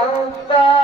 অন্তর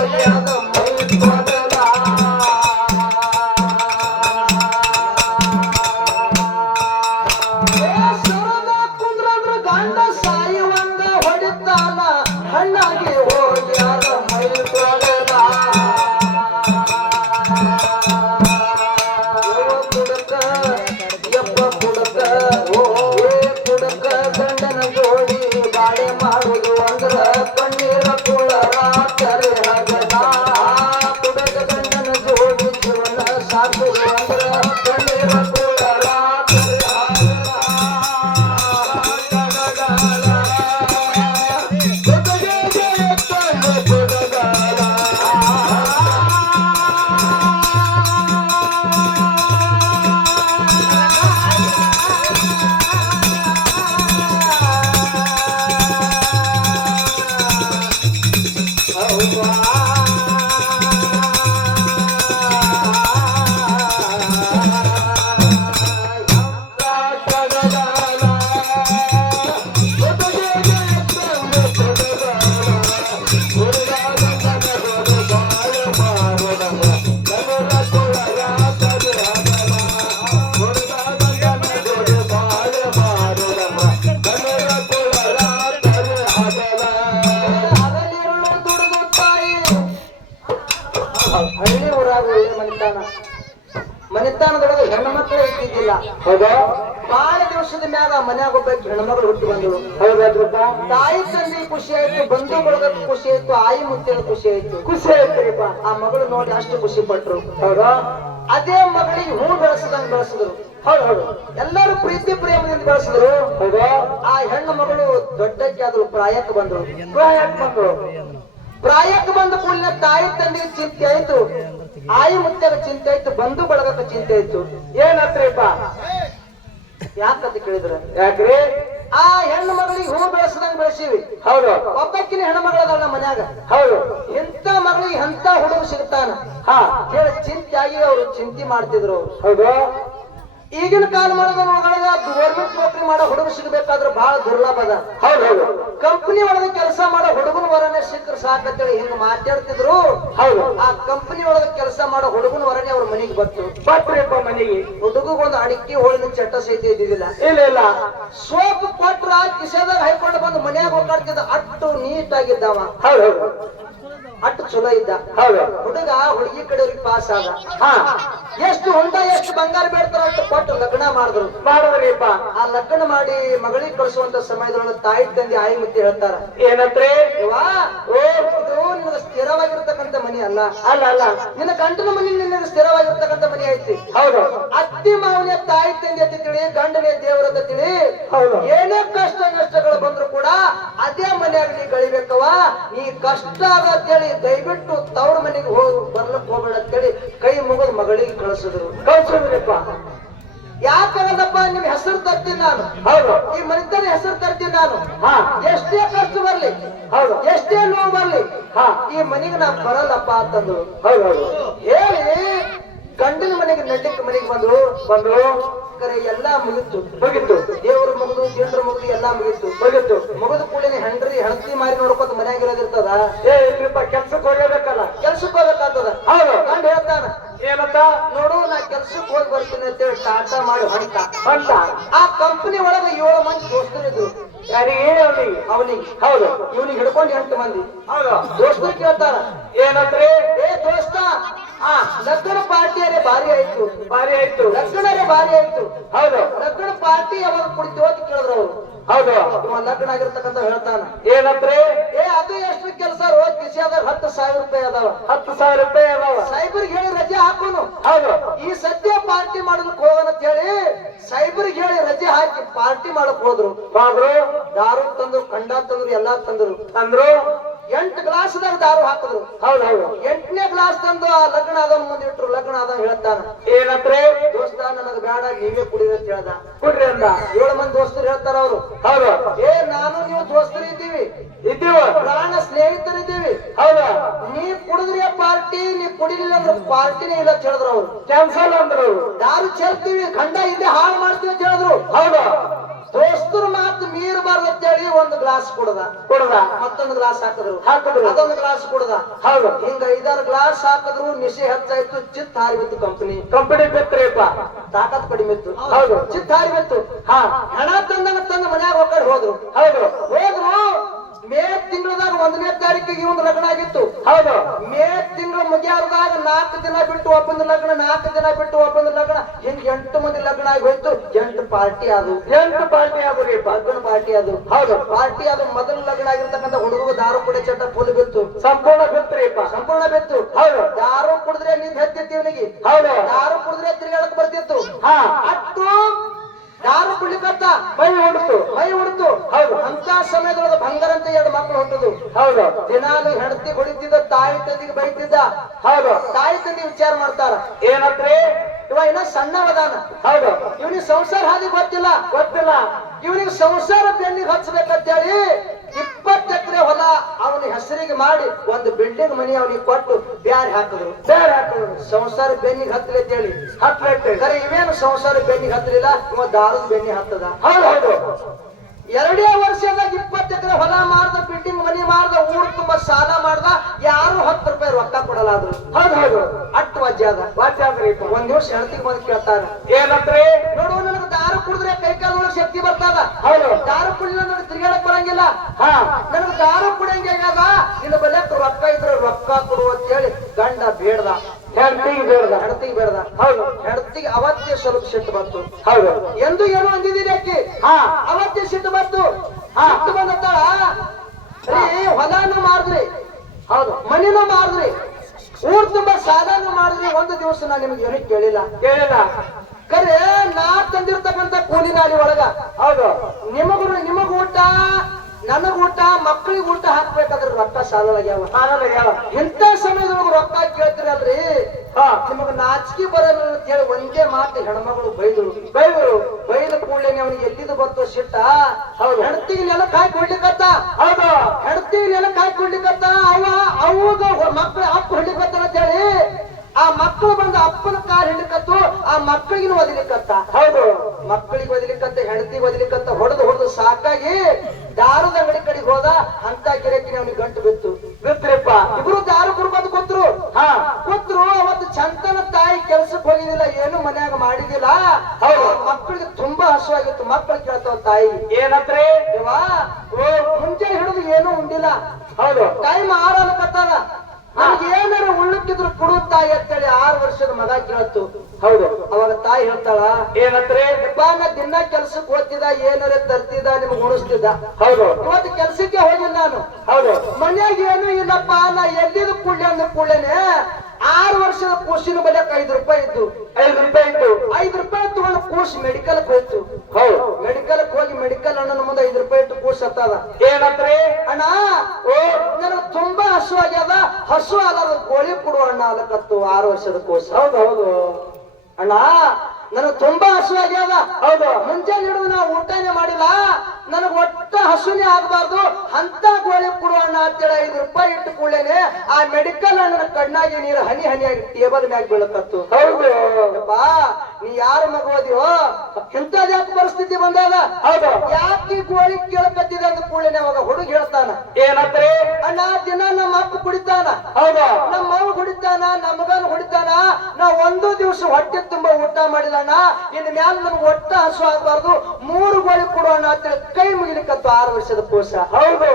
ಹಣ್ಣಾಗಿ ಹೋಗಿ ಅದ ಮನಿತಾನದೊಳಗೆ ಹೆಣ್ಣು ಮಕ್ಕಳು ಇರ್ತಿದ್ದಿಲ್ಲ. ಹೌದಾ? ಬಾಳ ದಿವಸದ ಮ್ಯಾಗ ಮನ್ಯಾಗ ಒಬ್ಬ ಹೆಣ್ಮಗಳು ಹುಟ್ಟಿ ಬಂದಳು. ಹೌದಾ ತಾಯಿ ತಂದೆ ಖುಷಿ ಆಯ್ತು ಬಂಧು ಬಳಗ ಖುಷಿ ಆಯ್ತು ಆಯಿ ಮುತ್ತಿನ ಖುಷಿ ಆಯ್ತು. ಖುಷಿ ಆಯ್ತು ಆ ಮಗಳು ನೋಡಿ ಅಷ್ಟು ಖುಷಿ ಪಟ್ರು. ಹೌದಾ? ಅದೇ ಮಗಳಿಗೆ ಹೂ ಬೆಳೆಸದಂಗ್ ಬೆಳೆಸಿದ್ರು. ಹೌದು ಹೌದು. ಎಲ್ಲರೂ ಪ್ರೀತಿ ಪ್ರೇಮದಿಂದ ಬೆಳೆಸಿದ್ರು. ಹೌದಾ? ಆ ಹೆಣ್ಣು ಮಗಳು ದೊಡ್ಡಕ್ಕೆ ಆದ್ರು ಪ್ರಾಯಕ್ಕೆ ಬಂದ್ರು ಪ್ರಾಯಕ್ಕೆ ಬಂದ್ರು ಪ್ರಾಯಕ್ಕೆ ಬಂದ ಕೂಡಲೇ ತಾಯಿ ತಂದೆಗೆ ಚಿಂತೆ ಆಯ್ತು. ಆಯಿ ಮುತ್ತರ ಚಿಂತೆ ಇತ್ತು ಬಂಧು ಬಳಗಕ್ಕ ಚಿಂತೆ ಇತ್ತು. ಏನತ್ರಿಪ್ಪ ಯಾಕಂತ ಕೇಳಿದ್ರ? ಯಾಕ್ರಿ? ಆ ಹೆಣ್ಣು ಮಗಳಿಗೆ ಹೂ ಬೆಳೆಸದಂಗ ಬೆಳೆಸಿವಿ. ಹೌದು. ಒಬ್ಬಕ್ಕಿನ ಹೆಣ್ಣು ಮಗಳದಲ್ಲ ನಮ್ಮ ಮನ್ಯಾಗ. ಹೌದು. ಇಂತ ಮಗಳಿಗೆ ಎಂತ ಹುಡುಗ ಸಿಗ್ತಾನ. ಹಾ. ಹೇಳಿ ಚಿಂತೆ ಆಗಿ ಅವ್ರು ಚಿಂತೆ ಮಾಡ್ತಿದ್ರು ಹೌದು. ಈಗಿನ ಒಳಗಡೆ ಗೌರ್ಮೆಂಟ್ ನೌಕರಿ ಮಾಡೋ ಹುಡುಗ ಸಿಗಬೇಕಾದ್ರೆ ಬಹಳ ದುರ್ಲಭ ಅದ. ಹೌದು ಕಂಪನಿ ಒಳಗ ಕೆಲಸ ಮಾಡೋ ಹುಡುಗನ ವರನೇ ಅಂತ ಸಾಕಂತೇಳಿ ಹಿಂಗ ಮಾತಾಡ್ತಿದ್ರು. ಹೌದು. ಆ ಕಂಪನಿ ಒಳಗ ಕೆಲಸ ಮಾಡೋ ಹುಡುಗನ ವರನೆ ಅವ್ರ ಮನೆಗೆ ಬಂತು. ಬತ್ರಿಪ್ಪ ಮನೆಗೆ. ಹುಡುಗಗೊಂದು ಅಡಿಕೆ ಹೋಳಿನ ಚಟ್ಟ ಸಹಿತ ಇದ್ದಿದ್ದಿಲ್ಲ. ಇಲ್ಲ ಇಲ್ಲ. ಸೋಪ್ ಕೊಟ್ರ ಕಿಸೆದಾಗ ಹೈಕೊಂಡು ಬಂದು ಮನೆಯಾಗ ಹೋಗಾಡ್ತಿದ್ದ ಅಟ್ಟು ನೀಟ್ ಆಗಿದ್ದವ ಹೌದು. ಅಟ್ಟು ಚಲೋ ಇದ್ದ. ಹೌದು. ಹುಡುಗ ಹುಡುಗಿ ಕಡೆಯವ್ರಿಗೆ ಪಾಸ್ ಆದ. ಹಾ. ಎಷ್ಟು ಹೊಂಡ ಎಷ್ಟು ಬಂಗಾರ ಬೇಡ್ತಾರ ಅಂತ ಕೊಟ್ಟು ಲಗ್ನ ಮಾಡಿದ್ರು. ಮಾಡಿದ್ರಿಪ್ಪ. ಆ ಲಗ್ನ ಮಾಡಿ ಮಗಳಿಗೆ ಕಳಿಸುವಂತ ಸಮಯದೊಳಗೆ ತಾಯಿ ತಂದೆ ಆಯಿ ಮುತ್ತಿ ಹೇಳ್ತಾರ. ಏನಂದ್ರೆ ಓ ಇದು ನಿನಗೆ ಸ್ಥಿರವಾಗಿರ್ತಕ್ಕಂಥ ಮನಿ ಅಲ್ಲ. ಅಲ್ಲ ಅಲ್ಲ. ನಿನ್ನ ಗಂಡನ ಮನಿ ನಿನ್ನ ಸ್ಥಿರವಾಗಿರ್ತಕ್ಕಂಥ ಮನಿ ಐತಿ. ಹೌದು. ಅತ್ತಿ ಮಾವನ ತಾಯಿ ತಂದೆ ಅಂತ ತಿಳಿ ಗಂಡನೇ ದೇವರ ಅಂತ ತಿಳಿ ಹೌದು. ಏನೇ ಕಷ್ಟ ನಷ್ಟಗಳು ಬಂದ್ರು ಕೂಡ ಅದೇ ಮನೆಯಾಗ ನೀ ಗಳಿಬೇಕವ ನೀ ಕಷ್ಟ ಅದ ಅಂತೇಳಿ ದಯವಿಟ್ಟು ತವ್ರ ಮನೆಗೆ ಹೋಗಿ ಬರ್ಲಕ್ ಹೋಗ್ಬೇಡ ಅಂತೇಳಿ ಕೈ ಮುಗಿದ್ ಮಗಳಿಗೆ ಕಳಿಸಿದ್ರು. ಕಳ್ಸಿದ್ರಿಪ್ಪ. ಯಾಕಲ್ಲಪ್ಪ ನಿಮ್ ಹೆಸರು ತರ್ತೀನಿ ನಾನು. ಹೌದು. ಈ ಮನಿತನ ಹೆಸರು ತರ್ತೀನಿ ನಾನು. ಎಷ್ಟೇ ಖರ್ಚು ಬರ್ಲಿ ಹೌದು. ಎಷ್ಟೇ ನೋವು ಬರ್ಲಿ ಈ ಮನೆಗೆ ನಾ ಬರಲ್ಲಪ್ಪ ಅಂತಂದ್ರು. ಹೌದು. ಹೇಳಿ ಗಂಡನ ಮನೆಗೆ ನಡ್ಲಿಕ್ಕೆ ಮನೆಗೆ ಬಂದ್ರು ಬಂದ್ರು ಕರೆ ಎಲ್ಲಾ ಮುಗಿತು ಮುಗಿತು ದೇವರು ಮುಗಿದು ದೇವ್ರ ಮುಗಿದು ಎಲ್ಲಾ ಮುಗಿತು ಮುಗಿತು ಮುಗಿದ ಕೂಡಲೇ ಹೆಂಡ್ರಿ ಹೆಂಡತಿ ಮಾರಿ ನೋಡ್ಕೊತ ಮನ್ಯಾಗ ಇರೋದಿರ್ತದ? ಏ ಇಲ್ರಿಪ್ಪ ಕೆಲ್ಸಕ್ಕೆ ಹೋಗಬೇಕಲ್ಲ ಕೆಲ್ಸಕ್ಕೆ ಹೋಗ್ಬೇಕಾಗ್ತದ? ಹೌದು. ಗಂಡ ಹೇಳ್ತಾನ ಏನಂತ? ನೋಡು ನಾ ಕೆಲ್ಸಕ್ಕೆ ಹೋಗಿ ಬರ್ತೀನಿ ಅಂತೇಳಿ ಟಾಟಾ ಮಾಡಿ ಹೊಂಟ ಹೊಂಟ ಆ ಕಂಪನಿ ಒಳಗೆ ಏಳು ಮಂದಿ ದೋಸ್ತರಿದ್ರು ಯಾರಿಗೆ ಅವನಿಗೆ? ಅವನಿಗೆ. ಹೌದು. ಇವನಿಗೆ ಹಿಡ್ಕೊಂಡು ಎಂಟು ಮಂದಿ. ಹೌದು. ದೋಸ್ತರು ಕೇಳ್ತಾರ. ಏನಂತ್ರಿ? ಏ ದೋಸ್ತ ಆ ಲಗ್ನ ಪಾರ್ಟಿಯರೇ ಭಾರಿ ಆಯ್ತು. ಭಾರಿ ಆಯ್ತು. ಲಗ್ನರೇ ಭಾರಿ ಆಯ್ತು. ಹೌದು. ಲಗ್ನ ಪಾರ್ಟಿ ಯಾವಾಗ ಕುಡಿತು ಅಂತ ಕೇಳಿದ್ರು ಅವರು. ಹೌದು. ಇವ ಲಗ್ನ ಆಗಿರ್ತಕ್ಕಂಥ ಹೇಳ್ತಾನ. ಏನಂತ್ರಿ? ಏ ಅದು ಎಷ್ಟು ಕೆಲಸ ರೋಜ್ ಅದ ಹತ್ತು ಸಾವಿರ ರೂಪಾಯಿ ಅದಾವ. ಹತ್ತು ಸಾವಿರ ರೂಪಾಯಿ ಅದಾವ. ಸೈಬರ್ಗೆ ಹೇಳಿ ರಜೆ ಹಾಕೋನು. ಹೌದು. ಈ ಸದ್ಯ ಪಾರ್ಟಿ ಮಾಡೋದಕ್ಕೆ ಹೋಗೋಣ ಅಂತ ಹೇಳಿ ಸೈಬರ್ಗೆ ಹೇಳಿ ರಜೆ ಹಾಕಿ ಪಾರ್ಟಿ ಮಾಡಕ್ ಹೋದ್ರು. ಹೌದು ದಾರು ತಂದ್ರು ಖಂಡ ತಂದ್ರು ಎಲ್ಲಾ ತಂದ್ರು. ಅಂದ್ರು ಎಂಟು ಗ್ಲಾಸ್ದಾಗ ದಾರು ಹಾಕಿದ್ರು. ಹೌದು ಹೌದು. ಎಂಟನೇ ಗ್ಲಾಸ್ ತಂದು ಆ ಲಗ್ನ ಆದವನ್ ಮುಂದೆ ಇಟ್ರು ಲಗ್ನ ಆದ ಹೇಳ್ತಾನ. ಏನಂದ್ರೆ ದೋಸ್ತ ನನಗ್ ಬೇಡ ನೀವೇ ಕುಡಿರಿ ಅಂತ ಹೇಳ್ದ. ಕುಡ್ರಿ ಅಂದ ಏಳು ಮಂದಿ ದೋಸ್ತರು ಹೇಳ್ತಾರ ಅವ್ರು. ಹೌದು. ಏ ನಾನು ನೀವು ದೋಸ್ತರು ಇದ್ದೀವಿ. ಇದ್ದೀವ? ಪ್ರಾಣ ಸ್ನೇಹಿತರಿದ್ದೀವಿ. ಹೌದು. ನೀ ಕುಡಿದ್ರೆ ಪಾರ್ಟಿ ನೀ ಕುಡಿಲಿಲ್ಲ ಅಂದ್ರೆ ಪಾರ್ಟಿನೇ ಇಲ್ಲ ಅಂತ ಹೇಳಿದ್ರು ಅವ್ರು. ಕ್ಯಾನ್ಸಲ್ ಅಂದ್ರು ದಾರು ಚೆಲ್ತೀವಿ ಖಂಡ ಇದೆ ಹಾಳು ಮಾಡ್ತೀವಿ ಅಂತ ಹೇಳಿದ್ರು. ಹೌದು. ದೋಸ್ತರು ಮಾತು ಮೀರಬಾರ್ದು ಅಂತ ಹೇಳಿ ಒಂದು ಗ್ಲಾಸ್ ಕೊಡದ. ಕೊಡದ. ಮತ್ತೊಂದು ಗ್ಲಾಸ್ ಹಾಕಿದ್ರು. ಹಾಕಿದ್ರು. ಅದೊಂದು ಗ್ಲಾಸ್ ಕೊಡದ. ಹೌದು. ಹಿಂಗ ಐದಾರು ಗ್ಲಾಸ್ ಹಾಕಿದ್ರು ನಿಶೆ ಹೆಚ್ಚಾಯ್ತು ಚಿತ್ ಹಾರಿಬಿತ್ತು ಕಂಪನಿ ಕಂಪನಿ ಬಿತ್ರಿಪ್ಪ ತಾಕತ್ ಕಡಿಮೆ ಇತ್ತು. ಹೌದು. ಚಿತ್ ಹಾರಿಬಿತ್ತು. ಹಾ. ಹಣ ತಂದಂಗ ತಂದ ಮನ್ಯಾಗ ಒಕ್ಕಡೆ ಹೋದ್ರು. ಹೌದು. ಹೋದ್ರು. ಮೇ ತಿಂಗಳದಾಗ ಒಂದನೇ ತಾರೀಕಿಗೆ ಇವನ್ ಲಗ್ನ ಆಗಿತ್ತು. ಹೌದು. ಮೇ ತಿಂಗಳ ಮುಗಿಯಾರದಾಗ ನಾಲ್ಕು ದಿನ ಬಿಟ್ಟು ಒಬ್ಬಂದ್ ಲಗ್ನ ನಾಲ್ಕು ದಿನ ಬಿಟ್ಟು ಒಬ್ಬಂದ್ ಲಗ್ನ. ಹಿಂಗ್ ಎಂಟು ಮಂದಿ ಲಗ್ನ ಆಗಿ ಹೋಯ್ತು. ಎಂಟು ಪಾರ್ಟಿ ಅದು ಎಂಟು ಪಾರ್ಟಿ ಆದ್ರು ರೀ ಬಗ್ಗನ ಪಾರ್ಟಿ ಅದು ಹೌದು. ಪಾರ್ಟಿ ಅದು ಮೊದಲ ಲಗ್ನ ಆಗಿರ್ತಕ್ಕಂಥ ಹುಡುಗ ದಾರು ಕುಡಿ ಚಟ ಫುಲ್ ಬಿತ್ತು. ಸಂಪೂರ್ಣ ಬಿತ್ರಿಪ್ಪ ಸಂಪೂರ್ಣ ಬಿತ್ತು. ಹೌದು. ದಾರು ಕುಡಿದ್ರೆ ನಿಂದ ಹೆತ್ತಿತ್ತು ಇವನಿಗೆ? ಹೌದು. ದಾರು ಕುಡಿದ್ರೆ ತಿರುಗಾಡಕ್ ಬರ್ತಿತ್ತು? ಹಾ. ಅಟ್ಟು ದಾರು ಕುಡ್ಲಿಕ್ಕತ್ತ? ಮೈ ಹೊಡ್ತು. ಮೈ. ಅಂತ ಸಮಯದೊಳಗೆ ಬಂಗಾರ ಅಂತ ಎರಡು ಮಕ್ಕಳು ಹುಟ್ಟುದು ಹೌದು. ದಿನಾಲು ಹೆಂಡತಿ ಹೊಡಿತಿದ್ದ ತಾಯಿ ತಂದಿಗೆ ಬೈತಿದ್ದ. ಹೌದು. ತಾಯಿ ತಂದಿ ವಿಚಾರ ಮಾಡ್ತಾರ. ಏನಂತ್ರಿ? ಇವ ಇನ್ನ ಸಣ್ಣವದಾನ. ಹೌದು. ಇವನಿಗೆ ಸಂಸಾರ ಹಾದಿ ಗೊತ್ತಿಲ್ಲ. ಗೊತ್ತಿಲ್ಲ. ಇವನಿಗೆ ಸಂಸಾರ ಬೆನ್ನಿಗೆ ಹಚ್ಚಬೇಕಂತೇಳಿ ಇಪ್ಪತ್ತು ಎಕರೆ ಹೊಲ ಅವನ ಹೆಸರಿಗೆ ಮಾಡಿ ಒಂದು ಬಿಲ್ಡಿಂಗ್ ಮನಿ ಅವನಿಗೆ ಕೊಟ್ಟು ಬ್ಯಾರೆ ಹಾಕಿದ್ರು. ಬೇರೆ ಹಾಕಿದ್ರು. ಸಂಸಾರ ಬೆನ್ನಿಗೆ ಹತ್ತಲಿ ಅಂತೇಳಿ. ಹತ್ತಿರ ಖರೆ ಇವೇನು ಸಂಸಾರ ಬೆನ್ನಿಗೆ ಹತ್ತಲಿಲ್ಲ? ಇವ ದಾರದ ಬೆನ್ನಿ ಹತ್ತದ. ಹೌದು ಹೌದು. ಎರಡೇ ವರ್ಷದಾಗ ಇಪ್ಪತ್ತು ಎಕರೆ ಹೊಲ ಮಾರ್ದ ಬಿಲ್ಡಿಂಗ್ ಮನಿ ಮಾರ್ದ ಊರ್ ತುಂಬಾ ಸಾಲ ಮಾಡ್ದ ಯಾರು ಹತ್ತು ರೂಪಾಯಿ ರೊಕ್ಕ ಕೊಡಲ್ಲ ಆದ್ರು ಹೌದು ಹೌದು. ಅಟ್ಟು ವಜ್ಜೆ ಅದ ವಾಜ್ಯ ಆದ್ರಿಪ್ಪ ಒಂದ್ ದಿವಸ ಹೆಣ್ತಿಗೆ ಬಂದು ಕೇಳ್ತಾರ ಏನಂತ್ರಿ? ನೋಡು ನನಗೆ ದಾರು ಕುಡಿದ್ರೆ ಕೈ ಶಕ್ತಿ ಬರ್ತದ. ಹೌದು. ದಾರು ಕುಡಿಲ್ಲ ನನಗೆ ತಿರುಗಾಡಕ್ ಬರಂಗಿಲ್ಲ. ಹಾ. ನನಗೆ ದಾರು ಕುಡಿಯಂಗೆ ನಿನ್ನ ಬಲ್ಯಕ್ ರೊಕ್ಕ ಇದ್ರೆ ರೊಕ್ಕ ಕೊಡು ಅಂತ ಹೇಳಿ ಗಂಡ ಬೇಡ್ದ. ಹೆಂಡತಿಗೆ ಬೇಡ್ದ? ಹೆಂಡತಿಗೆ ಬೇಡ್ದ? ಹೌದು. ಹೆಡ್ತಿಗೆ ಅವತ್ತೇ ಸ್ವಲ್ಪ ಸಿಟ್ಟು ಬಂತು. ಹೌದು. ಎಂದು ಏನು ಅಂದಿದ್ದೀರಿ ಅಕ್ಕಿ? ಹಾ. ಅವತ್ತೇ ಸಿಟ್ಟು ಬಂತು. ಸಿಟ್ಟು ಬಂದತ್ತಾಳ ರೀ ಹೊಲಾನು ಮಾರಿದ್ರಿ. ಹೌದು. ಮನಿನೂ ಮಾರಿದ್ರಿ. ಊರ್ ತುಂಬಾ ಸಾಧನ ಮಾಡಿದ್ರಿ ಒಂದು ದಿವಸ ನಾ ನಿಮ್ಗೆ ಏನು ಕೇಳಿಲ್ಲ. ಕೇಳಿಲ್ಲ. ಕರೆ ನಾ ತಂದಿರ್ತಕ್ಕಂಥ ಕೂಲಿ ನಾಲಿ ಒಳಗ ಹೌದು. ನಿಮಗೂ ನಿಮಗೂ ಊಟ ನನಗ ಊಟ ಮಕ್ಕಳಿಗೆ ಊಟ ಹಾಕ್ಬೇಕಾದ್ರೆ ರೊಕ್ಕ ಸಾಲಾಗ್ಯಾವ ಆಗಲ್ಲ ಯಾವ ಇಂಥ ಸಮಯದೊಳಗ ರೊಕ್ಕ ಕೇಳ್ತಿರಲ್ರಿ? ಹಾ. ನಿಮಗ ನಾಚಿಕೆ ಬರಲ್ಲ ಅಂತ ಹೇಳಿ ಒಂದೇ ಮಾತು ಹೆಣ್ಮಗಳು ಬೈದ್ರು. ಬೈದರು. ಬೈದ ಕೂಡಲೇ ಅವನಿಗೆ ಎಲ್ಲಿದು ಬಂತು ಸಿಟ್ಟ? ಹೌದು. ಹೆಂಡತಿಗೆ ನೆಲಕ್ ಹಾಕಿ ಹೊಡ್ಲಿಕ್ಕತ್ತ ಹೌದು. ಹೆಂಡತಿ ನೆಲಕ್ ಹಾಕಿ ಹೊಡ್ಲಿಕ್ಕತ್ತ ಅವ ಅವಾಗ ಮಕ್ಳು ಅಪ್ಪ ಹೊಡ್ಲಿಕ್ಕತ್ತಾರ ಅಂತ ಹೇಳಿ ಆ ಮಕ್ಕಳು ಬಂದು ಅಪ್ಪನ ಕಾರ್ ಹಿಡಿಕತ್ತು ಆ ಮಕ್ಕಳಿಗೆ ಒದಲಿಕ್ಕಂತ ಹೌದು. ಮಕ್ಕಳಿಗೆ ಒದಲಿಕ್ಕಂತ ಹೆಂಡತಿ ಒದಲಿಕ್ಕಂತ ಹೊಡೆದು ಹೊಡೆದು ಸಾಕಾಗಿ ದಾರದ ಅಂಗಡಿ ಕಡೆಗೆ ಹೋದ ಅಂತ ಗಿರಕಿನ ಅವನಿಗೆ ಗಂಟು ಬಿತ್ತು. ಬಿತ್ತರಿಪ್ಪ. ಇಬ್ರು ದಾರು ಬಂದು ಕೂತ್ರು. ಹಾ. ಕೂತ್ರು ಅವತ್ತು ಚಂದನ ತಾಯಿ ಕೆಲ್ಸಕ್ಕೆ ಹೋಗಿದಿಲ್ಲ ಏನು ಮನ್ಯಾಗ ಮಾಡಿದಿಲ್ಲ ಹೌದು. ಮಕ್ಕಳಿಗೆ ತುಂಬಾ ಹಸುವಾಗಿತ್ತು. ಮಕ್ಕಳು ಕೇಳ್ತಾವ ತಾಯಿ. ಓ ಮುಂಜಾನೆ ಹಿಡಿದು ಏನೂ ಉಂಡಿಲ್ಲ. ಹೌದು. ಟೈಮ್ ಆರಲ್ಲಕತ್ತಾನ ನಮ್ಗೆ ಏನಾರ ಉಳ್ಳಕ್ಕಿದ್ರು ಕೊಡು ತಾಯಿ ಅಂತೇಳಿ ಆರು ವರ್ಷದ ಮಗ ಕೇಳತ್ತು ಹೌದು. ಅವಾಗ ತಾಯಿ ಹೇಳ್ತಾಳ ಏನಂದ್ರೆ ದಿನ ಕೆಲ್ಸಕ್ಕೆ ಹೋಗ್ತಿದ್ದ ಏನಾರ ತರ್ತಿದ್ದ ನಿಮ್ಗೆ ಉಣಿಸ್ತಿದ್ದ. ಹೌದು. ಇವತ್ತು ಕೆಲ್ಸಕ್ಕೆ ಹೋಗಿಲ್ಲ ನಾನು. ಹೌದು. ಮನ್ಯಾಗ ಏನು ಇಲ್ಲಪ್ಪ ನಾ ಎಲ್ಲಿದು ಕುಳ್ಳೆ ಅಂದ್ರೆ ಕೂಡ್ಲೇನೆ ಆರು ವರ್ಷದ ಕೂಸಿನ ಬಲೆ ಐದು ರೂಪಾಯಿ ಇದ್ದು. ಐದು ರೂಪಾಯಿ ಇತ್ತು ಐದು ರೂಪಾಯಿ ತಗೊಂಡು ಕೂಸ್ ಮೆಡಿಕಲ್ ಹೋಯ್ತು. ಹೌದು. ಮೆಡಿಕಲ್ ಹೋಗಿ ಮೆಡಿಕಲ್ ಅಣ್ಣನ ಮುಂದೆ ಐದು ರೂಪಾಯಿ ಇಟ್ಟು ಕೂಸ್ ಹತ್ತದ. ಏನತ್ರಿ? ಅಣ್ಣ ಓ. ನನಗೆ ತುಂಬಾ ಹಸು ಆಗ್ಯದ. ಹಸು ಅಲ್ಲ ಗೋಳಿ ಕೊಡು ಅಣ್ಣ ಅಲ್ಲಕತ್ತು ಆರು ವರ್ಷದ ಕೂಸ್. ಹೌದು ಹೌದು. ಅಣ್ಣ ನನಗೆ ತುಂಬಾ ಹಸು ಆಗ್ಯಾವ ಹೌದು. ಮುಂಜಾನೆ ಹಿಡಿದು ನಾವು ಊಟನೇ ಮಾಡಿಲ್ಲ. ನನಗೆ ಒಟ್ಟ ಹಸುನೇ ಆಗ್ಬಾರ್ದು. ಅಂತ ಗೋಳಿ ಕೊಡು ಅಣ್ಣ ಅಂತೇಳಿ ಐದು ರೂಪಾಯಿ ಇಟ್ಟು ಕೂಡಲೇನೆ ಆ ಮೆಡಿಕಲ್ ಅಣ್ಣನ ಕಣ್ಣಾಗಿ ನೀರು ಹನಿ ಹನಿಯಾಗಿ ಟೇಬಲ್ ಮ್ಯಾಗ ಬೀಳಕತ್ತು. ಹೌದು. ನೀ ಯಾರ ಮಗೋದಿಯೋ ಇಂಥದ್ ಯಾಕೆ ಪರಿಸ್ಥಿತಿ ಬಂದಾಗ ಹೌದು. ಯಾಕೆ ಈ ಗೋಳಿ ಕೇಳಕತ್ತಿದೆ ಅಂತ ಕೂಡಲೇನೆ ಅವಾಗ ಹುಡುಗ ಹೇಳ್ತಾನ. ಏನಂತ್ರಿ? ಅಣ್ಣ ದಿನ ನಮ್ಮ ಅಪ್ಪ ಕುಡಿತಾನ. ಹೌದು. ನಮ್ಮ ಅವ್ವ ನಮ್ಮ ನಮಗನ್ ಕುಡಿತಾನ. ನಾ ಒಂದು ದಿವಸ ಹೊಟ್ಟೆ ತುಂಬಾ ಊಟ ಮಾಡಿಲ್ಲಣ್ಣ ಇನ್ ಮ್ಯಾಲ ನಮ್ಗೆ ಒಟ್ಟ ಹಸು ಆಗ್ಬಾರ್ದು. ಮೂರು ಗೋಳಿ ಕೊಡೋಣ ಅಂತೇಳಿ ಕೈ ಮುಗಿಲಿಕ್ಕತ್ತು ಆರು ವರ್ಷದ ಕೋಶ. ಹೌದು.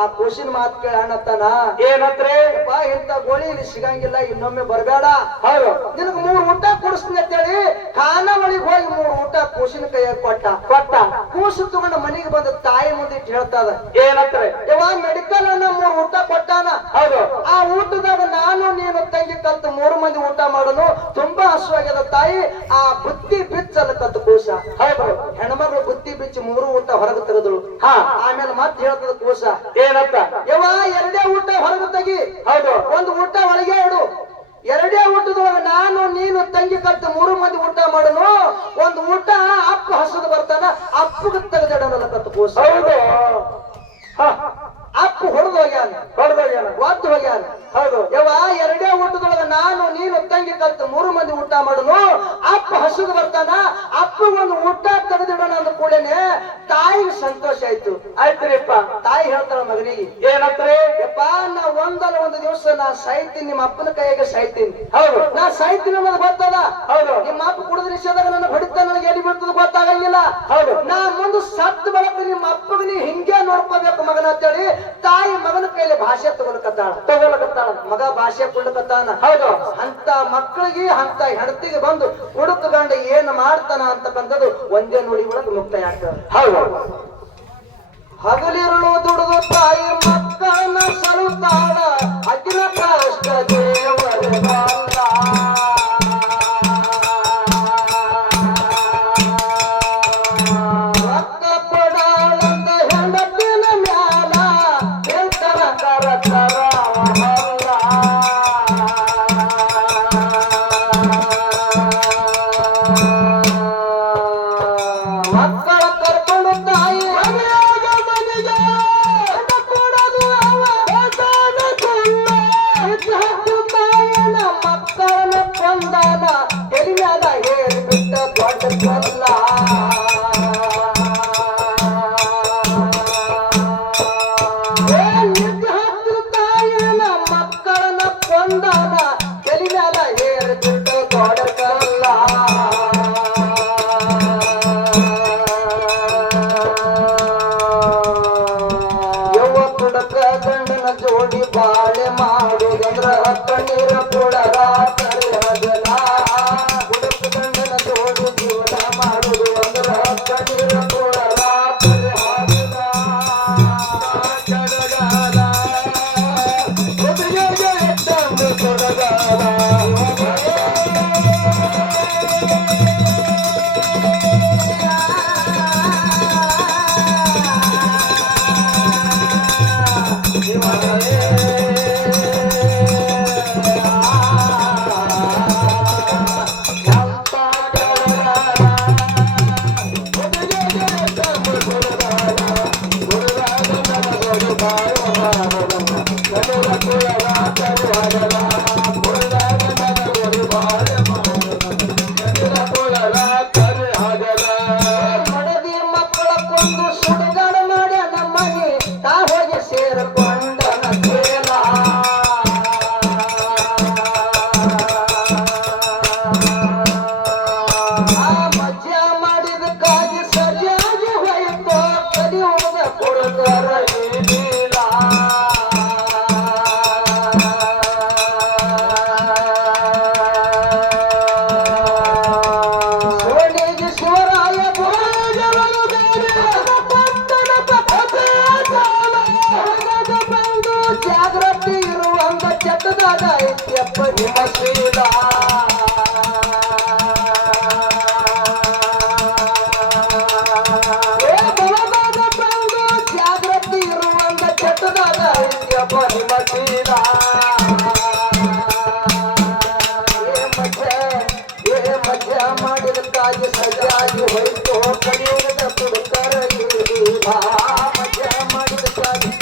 ಆ ಕೋಶಿನ ಮಾತು ಕೇಳ ಅಣ್ಣತ್ತಾನ ಏನಂತ್ರಿ? ಬಾ ಇಂತ ಗೋಳಿ ಇಲ್ಲಿ ಸಿಗಂಗಿಲ್ಲ ಇನ್ನೊಮ್ಮೆ ಬರಬೇಡ. ಹೌದು. ನಿನಗ್ ಮೂರು ಊಟ ಕೊಡಿಸ್ತೀನಿ ಅಂತೇಳಿ ಖಾನಾವಳಿಗೆ ಹೋಗಿ ಮೂರು ಊಟ ಕೂಸಿನ ಕೈಯಾಗ ಕೊಟ್ಟ. ಕೊಟ್ಟ. ಕೂಸು ತಗೊಂಡ ಮನೆಗೆ ಬಂದ ತಾಯಿ ಮುಂದೆ ಇಟ್ಟು ಹೇಳ್ತದ ಏನಂತ್ರಿ? ಇವಾಗ ಮೆಡಿಕಲ್ ಅನ್ನ ಮೂರು ಊಟ ಕೊಟ್ಟಾನ. ಹೌದು. ಆ ಊಟದಾಗ ನಾನು ನೀನು ತಂಗಿ ಕಲ್ತು ಮೂರು ಮಂದಿ ಊಟ ಮಾಡೋನು ತುಂಬಾ ಹಸುವಾಗ್ಯದ ತಾಯಿ. ಆ ಬುತ್ತಿ ಬಿಚ್ಚಲ್ಲ ಕೋಶ. ಕೂಸ ಹೌದು. ಹೆಣ್ಮಗಳು ಬುತ್ತಿ ಬಿಚ್ಚಿ ಮೂರು ಊಟ ಹೊರಗೆ ತೆಗೆದಳು ಹಾ ಆಮೇಲೆ ಮತ್ತೆ ಹೇಳ್ತದ ಕೋಶ. ಏನಂತ? ಯವ್ವ ಎರಡೇ ಊಟ ಹೊರಗೆ ತೆಗಿ. ಹೌದು. ಒಂದು ಊಟ ಒಳಗೆ ಇಡು. ಎರಡೇ ಊಟದೊಳಗ ನಾನು ನೀನು ತಂಗಿ ಕಟ್ಟು ಮೂರು ಮಂದಿ ಊಟ ಮಾಡೋನು. ಒಂದು ಊಟ ಅಪ್ಪ ಹಸದು ಬರ್ತಾನ ಅಪ್ಪಗೆ ತೆಗೆದಿಡೋನಲ್ಲ ಕತ್ತು ಕೋಶ. ಹೌದು. ಅಪ್ಪು ಹೊಡೆದು ಹೋಗ್ಯಾನ. ಹೊಡ್ದೋಗ್ಯಾನ. ಒದ್ದು ಹೋಗ್ಯಾನ. ಹೌದು. ಯವ್ವ ಎರಡೇ ಊಟದೊಳಗ ನಾನು ನೀನು ತಂಗಿ ಕಲ್ತು ಮೂರು ಮಂದಿ ಊಟ ಮಾಡಲು ಅಪ್ಪ ಹಸುಗೆ ಬರ್ತಾನ. ಅಪ್ಪ ಒಂದು ಊಟ ತೆಗೆದಿಡೋಣ ಅಂದ ಕೂಡೇನೆ ತಾಯಿಗೆ ಸಂತೋಷ ಆಯ್ತು. ಆಯ್ತ್ರಿಪ್ಪ ತಾಯಿ ಹೇಳ್ತಾಳ ಮಗನಿಗೆ ಏನಂತ್ರಿ? ಯಪ್ಪ ನಾ ಒಂದಲ್ಲ ಒಂದು ದಿವಸ ನಾ ಸಾಯ್ತೀನಿ ನಿಮ್ಮ ಅಪ್ಪನ ಕೈಯಾಗ ಸಾಯ್ತೀನಿ. ಹೌದು. ನಾ ಸಾಯ್ತೀನಿ ಅನ್ನೋದು ಗೊತ್ತದ? ಹೌದು. ನಿಮ್ಮ ಅಪ್ಪ ಕುಡಿದ ನಿಷೇಧಾಗ ನನ್ನ ಹೊಡಿತ ನನಗೆ ಎಲ್ಲಿ ಬಿಡ್ತದ ಗೊತ್ತಾಗಂಗಿಲ್ಲ. ಹೌದು. ನಾ ಮುಂದೆ ಸತ್ ಬಳಕ ನಿಮ್ಮ ಅಪ್ಪಗ ನೀ ಹಿಂಗೆ ನೋಡ್ಕೋಬೇಕು ಮಗನ ಅಂತೇಳಿ ತಾಯಿ ಮಗನ ಕೈಲಿ ಭಾಷೆ ತಗೊಳಕತ್ತಾಳ. ತಗೊಳಕತ್ತಾಳ. ಮಗ ಭಾಷೆ ಕುಳ್ಳಕತ್ತಾನ ಹೌದು. ಅಂತ ಮಕ್ಕಳಿಗೆ ಅಂತ ಹೆಂಡತಿಗೆ ಬಂದು ಹುಡುಕ ಗಂಡ ಏನ್ ಮಾಡ್ತಾನ ಅಂತಕ್ಕಂಥದ್ದು ಒಂದೇ ನೋಡಿ ಒಳಗೆ ಮುಕ್ತಾಯ ಆಗ್ತದೆ ಹೌದು. ಹಗಲಿರುಳು ದುಡಿದು ತಾಯಿ ಮಕ್ಕಳನ್ನ ಸಲುತ್ತಾಳ ಅಗಿನ ಕಾಷ್ಟ ದೇವರ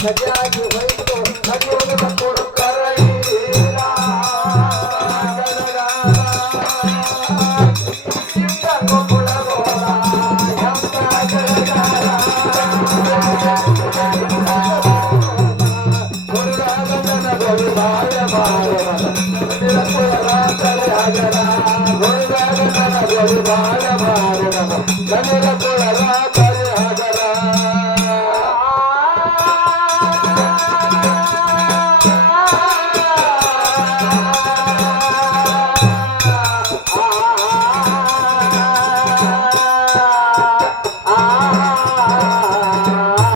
Mas